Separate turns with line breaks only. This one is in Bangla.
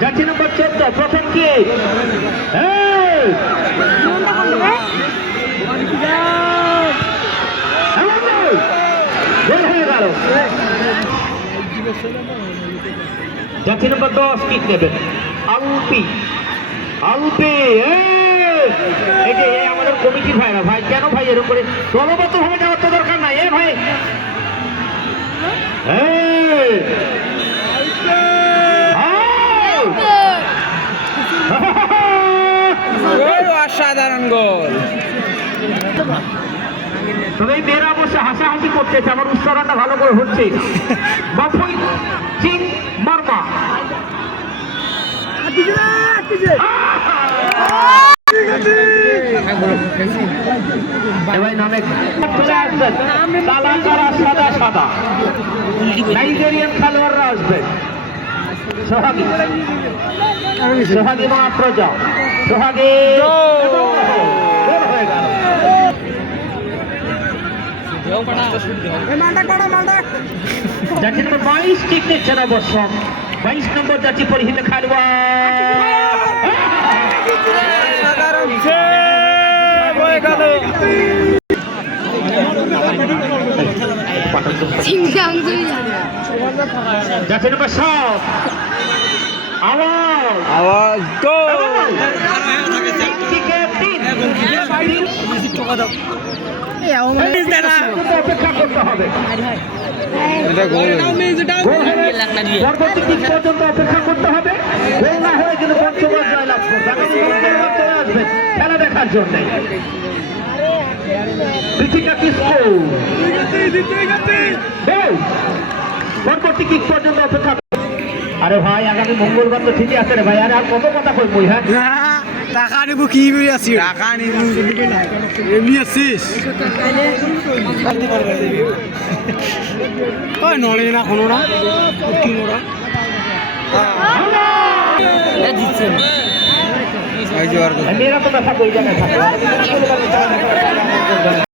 যাচ্ছে নম্বর চোদ্দ প্রথম হয়ে নম্বর দশ কিক নেবেন আলপি আলপি এই! যে আমাদের কমিটির ভাইরা ভাই কেন ভাই এরকম করে দলবদ্ধ ভাবে যাওয়ার দরকার ভাই
অসাধারণ গোল।
তবে মেয়েরা অবশ্যই হাসাহাসি করতেছে আমার উচ্চারণটা ভালো করে হচ্ছে বাফুই চিং মার্মা এবার নামে চলে আসবেন কালা সাদা সাদা। নাইজেরিয়ান খেলোয়াড়রা আসবেন সোহাগী। সোহাগী যাও। সোহাগী। যাত্রী নম্বর বাইশ, ঠিক নিচ্ছেন অবশ্য বাইশ নম্বর যাত্রী পরিহিত খেলোয়াড়। যাত্রী নম্বর
গোল
পর্যন্ত অপেক্ষা করতে হবে খেলা দেখার জন্য দীপিকা কিসকো পরবর্তী কিক পর্যন্ত অপেক্ষা আরে ভাই আগামী মঙ্গলবার তো ঠিকই আছে রে ভাই। আরে আর কত কথা কই মই হ্যাঁ
টাকা নিব কি বই আছি টাকা নিব। এমনি আছিস ওই নড়ে না কোনো না? কি নড়া?
মেয়েরা তো ব্যথা কই জায়গায় 감사합니다.